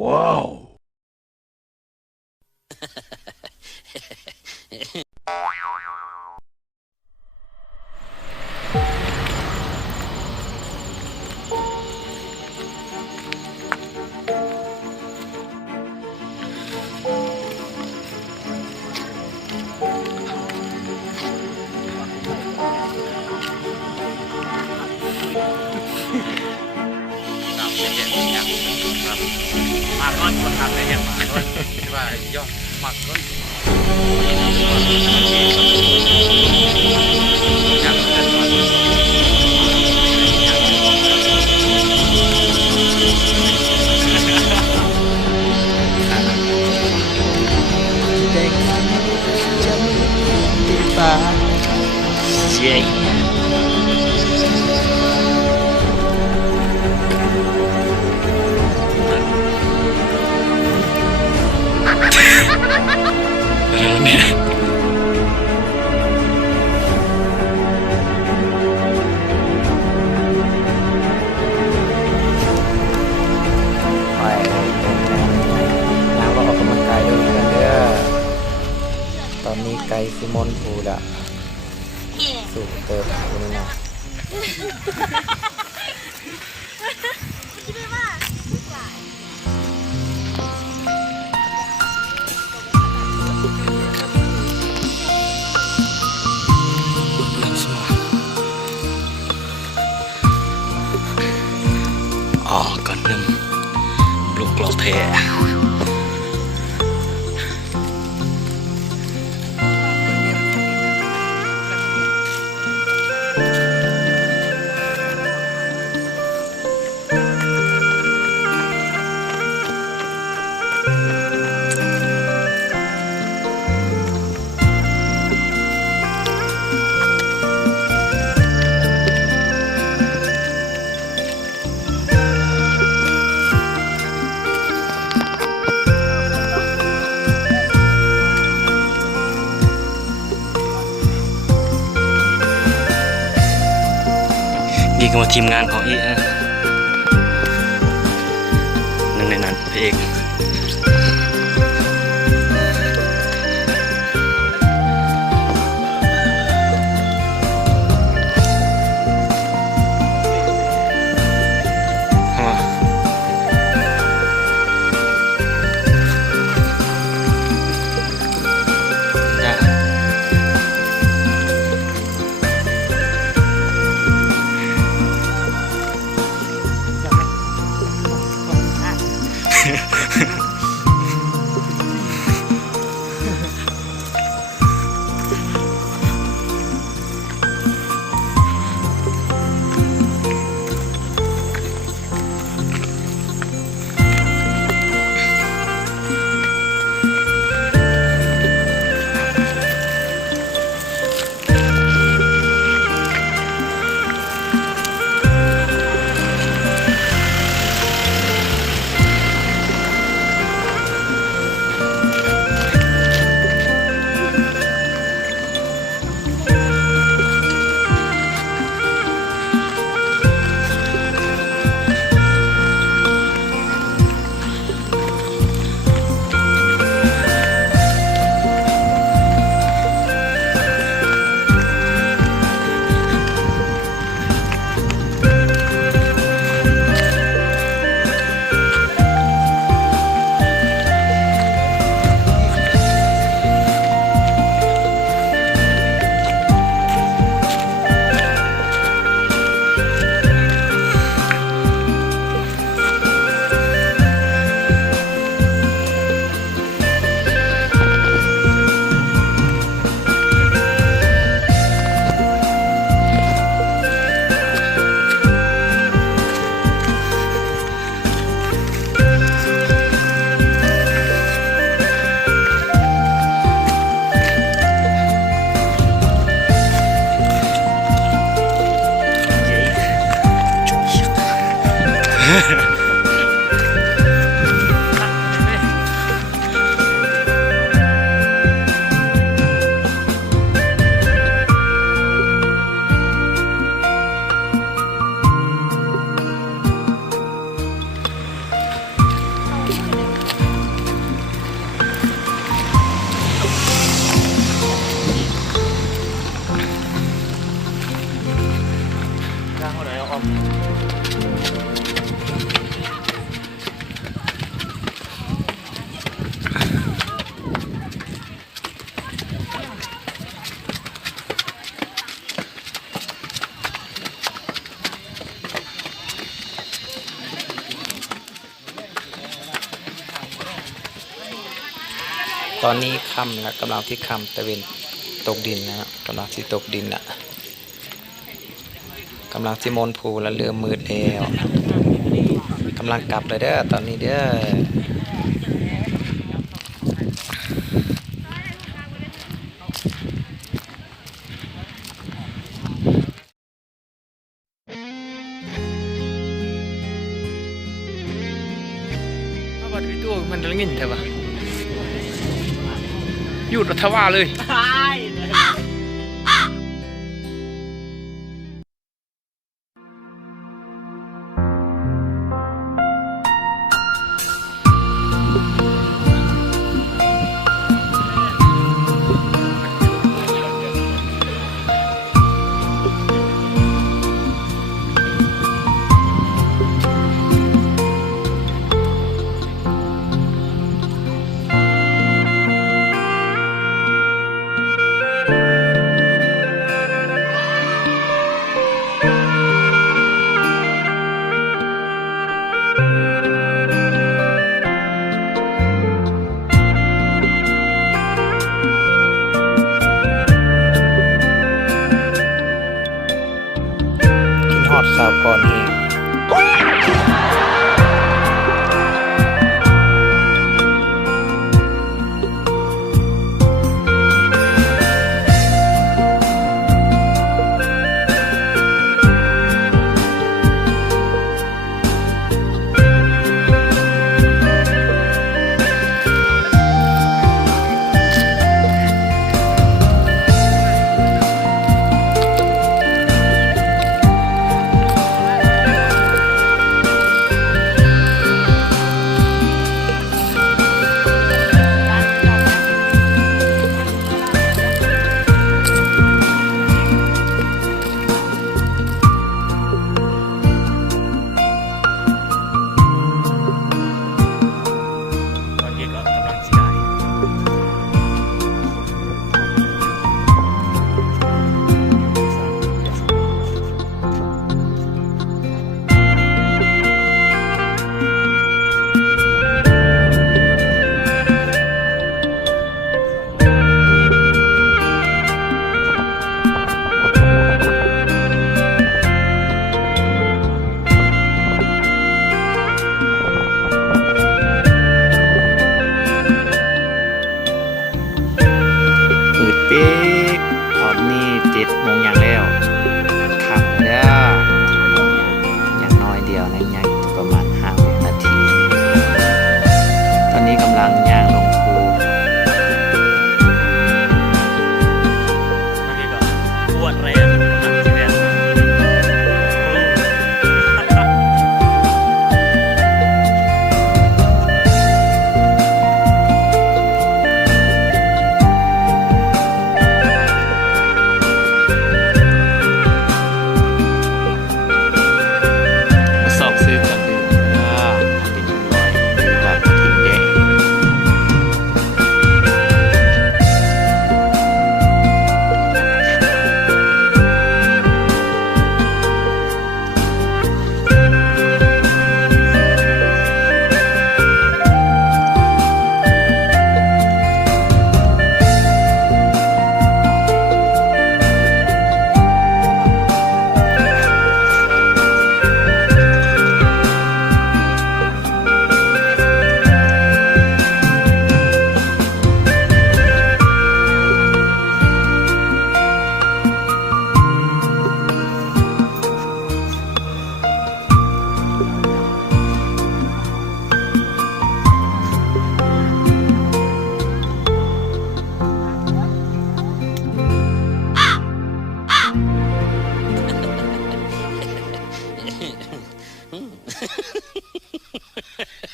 ว้าวครับเป็นอย่างครับมาก้อนคนทำได้อย่างมาก้อนที่ว่ายอดมากก้อนอยากเกิดก่อนเด็กจะมีที่ฟ้าเย้เนี่ยไปนางว่าออกกำลังกายด้วยกันเด้อตอนนี้ไกลซิมอนพูละสู่เติมคนนี้นะอ๋อก่อนนึงลูกเราแท้นี่ก็มาทีมงานของอีนะหนึ่งในนั้นพระเอก ตอนนี้ค่ำแล้วกำลังที่ค่ำตะเวนตกดินนะครับกำลังที่ตกดินอ่ะกำลังที่มนภูแล้วเรือมืดแล้วกำลังกลับเลยเด้อตอนนี้เด้อบัดวิตัวมันจะงินใช่ปะหยุดรัฐว่าเลยฮอดสาวพรเองตอนนี้ก็กำลังสิได้อืดเป๊กตอนนี้7 โมงยัง